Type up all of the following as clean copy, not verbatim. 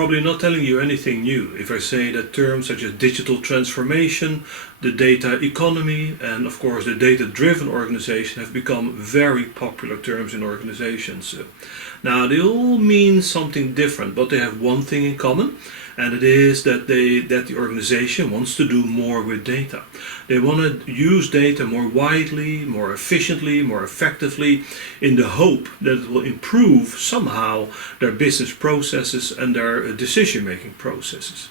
probably not telling you anything new if I say that terms such as digital transformation, the data economy, and of course the data-driven organization have become very popular terms in organizations. Now they all mean something different, but they have one thing in common, and it is that the organization wants to do more with data. They want to use data more widely, more efficiently, more effectively, in the hope that it will improve somehow their business processes and their decision-making processes.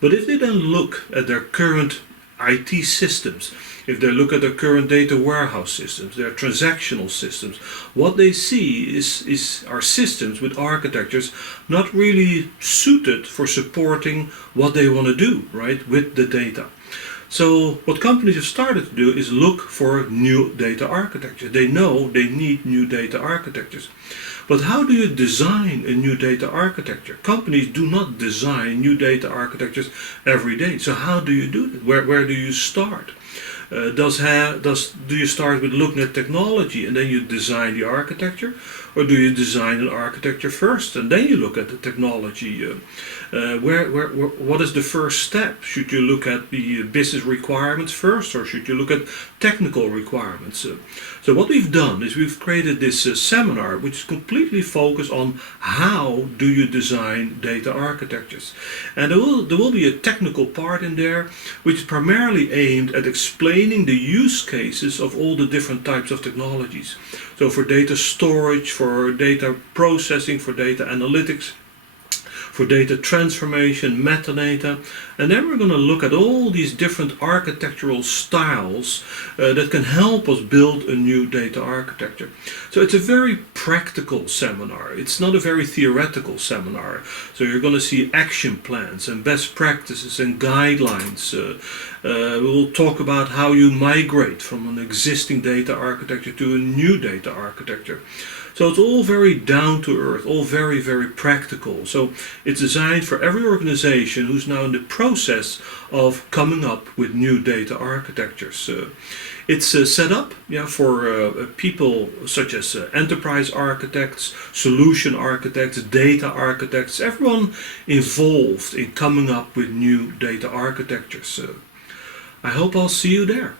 But if they then look at their current IT systems, if they look at their current data warehouse systems, their transactional systems, what they see are systems with architectures not really suited for supporting what they want to do, right, with the data. So what companies have started to do is look for new data architecture. They know they need new data architectures. But how do you design a new data architecture? Companies do not design new data architectures every day. So how do you do that? Where do you start? Do you start with looking at technology and then you design the architecture? Or do you design an architecture first and then you look at the technology? What is the first step? Should you look at the business requirements first, or should you look at technical requirements? So what we've done is we've created this seminar which is completely focused on how do you design data architectures. And there will be a technical part in there which is primarily aimed at explaining the use cases of all the different types of technologies. So for data storage, for data processing, for data analytics, for data transformation, metadata, and then we're going to look at all these different architectural styles that can help us build a new data architecture. So it's a very practical seminar. It's not a very theoretical seminar. So you're going to see action plans and best practices and guidelines. We'll talk about how you migrate from an existing data architecture to a new data architecture. So it's all very down to earth, all very, very practical. So it's designed for every organization who's now in the process of coming up with new data architectures. It's set up for people such as enterprise architects, solution architects, data architects, everyone involved in coming up with new data architectures. I hope I'll see you there.